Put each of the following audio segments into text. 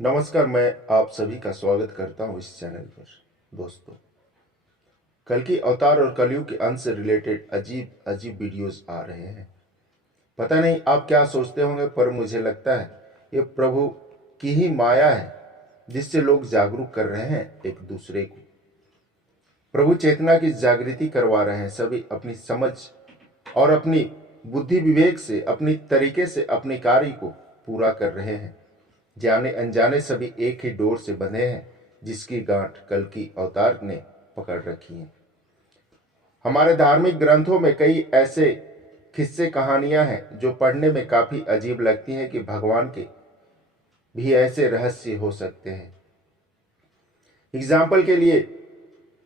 नमस्कार। मैं आप सभी का स्वागत करता हूं इस चैनल पर। दोस्तों, कल की अवतार और कलयुग के अंत से रिलेटेड अजीब अजीब वीडियोस आ रहे हैं। पता नहीं आप क्या सोचते होंगे, पर मुझे लगता है ये प्रभु की ही माया है जिससे लोग जागरूक कर रहे हैं एक दूसरे को। प्रभु चेतना की जागृति करवा रहे हैं। सभी अपनी समझ और अपनी बुद्धि विवेक से अपनी तरीके से अपने कार्य को पूरा कर रहे हैं। जाने अनजाने सभी एक ही डोर से बंधे हैं, जिसकी गांठ कल की अवतार ने पकड़ रखी है। हमारे धार्मिक ग्रंथों में कई ऐसे किस्से कहानियां हैं जो पढ़ने में काफी अजीब लगती हैं कि भगवान के भी ऐसे रहस्य हो सकते हैं। एग्जाम्पल के लिए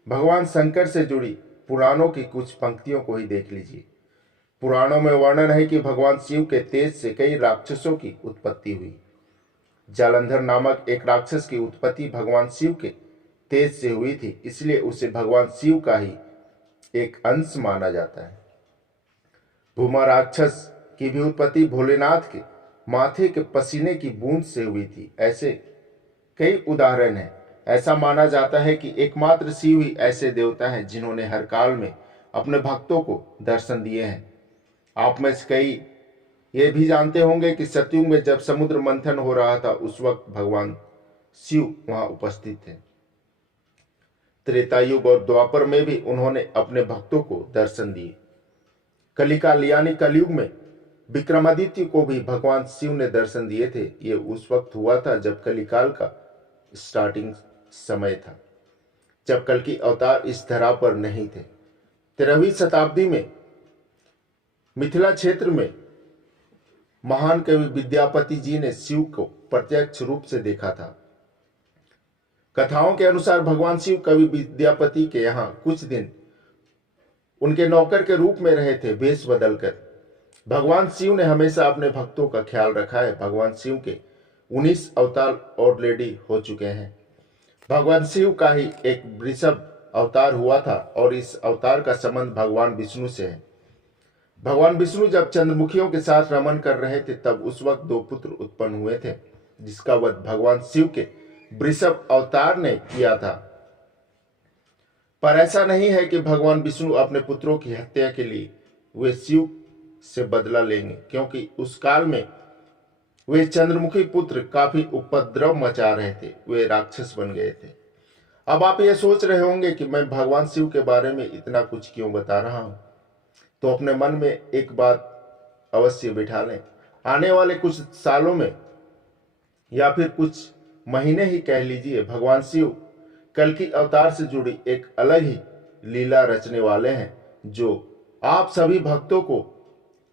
भगवान शंकर से जुड़ी पुराणों की कुछ पंक्तियों को ही देख लीजिए। पुराणों में वर्णन है कि भगवान शिव के तेज से कई राक्षसों की उत्पत्ति हुई। जालंधर नामक एक राक्षस की उत्पत्ति भगवान शिव के तेज से हुई थी, इसलिए उसे भगवान शिव का ही एक अंश माना जाता है। भूमा राक्षस की भी उत्पत्ति भोलेनाथ के माथे के पसीने की बूंद से हुई थी। ऐसे कई उदाहरण हैं। ऐसा माना जाता है कि एकमात्र शिव ही ऐसे देवता हैं जिन्होंने हर काल में अपने भक्तों को दर्शन दिए हैं। आप में से कई ये भी जानते होंगे कि सतयुग में जब समुद्र मंथन हो रहा था, उस वक्त भगवान शिव वहां उपस्थित थे। त्रेता युग और द्वापर में भी उन्होंने अपने भक्तों को दर्शन दिए। कलिकाल यानी कलयुग में विक्रमादित्य को भी भगवान शिव ने दर्शन दिए थे। ये उस वक्त हुआ था जब कलिकाल का स्टार्टिंग समय था, जब कल की अवतार इस धरा पर नहीं थे। 13वीं शताब्दी में मिथिला क्षेत्र में महान कवि विद्यापति जी ने शिव को प्रत्यक्ष रूप से देखा था। कथाओं के अनुसार भगवान शिव कवि विद्यापति के यहाँ कुछ दिन उनके नौकर के रूप में रहे थे, वेश बदलकर। भगवान शिव ने हमेशा अपने भक्तों का ख्याल रखा है। भगवान शिव के 19 अवतार ऑलरेडी हो चुके हैं। भगवान शिव का ही एक वृषभ अवतार हुआ था और इस अवतार का संबंध भगवान विष्णु से है। भगवान विष्णु जब चंद्रमुखियों के साथ रमन कर रहे थे, तब उस वक्त 2 पुत्र उत्पन्न हुए थे, जिसका वध भगवान शिव के वृषभ अवतार ने किया था। पर ऐसा नहीं है कि भगवान विष्णु अपने पुत्रों की हत्या के लिए वे शिव से बदला लेंगे, क्योंकि उस काल में वे चंद्रमुखी पुत्र काफी उपद्रव मचा रहे थे। वे राक्षस बन गए थे। अब आप ये सोच रहे होंगे कि मैं भगवान शिव के बारे में इतना कुछ क्यों बता रहा हूं, तो अपने मन में एक बात अवश्य बिठा लें। आने वाले कुछ सालों में या फिर कुछ महीने ही कह लीजिए, भगवान शिव कल की अवतार से जुड़ी एक अलग ही लीला रचने वाले हैं, जो आप सभी भक्तों को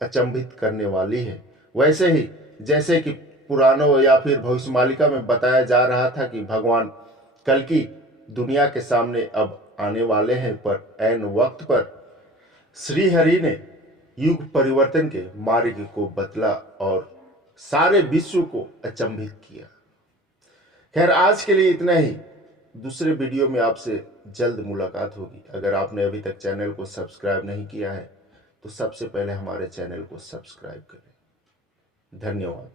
अचंभित करने वाली है। वैसे ही जैसे कि पुराणों या फिर भविष्यवाणी में बताया जा रहा था कि भगवान कल की दुनिया के सामने अब आने वाले हैं, पर ऐन वक्त पर श्री हरि ने युग परिवर्तन के मार्ग को बदला और सारे विश्व को अचंभित किया। खैर, आज के लिए इतना ही। दूसरे वीडियो में आपसे जल्द मुलाकात होगी। अगर आपने अभी तक चैनल को सब्सक्राइब नहीं किया है, तो सबसे पहले हमारे चैनल को सब्सक्राइब करें। धन्यवाद।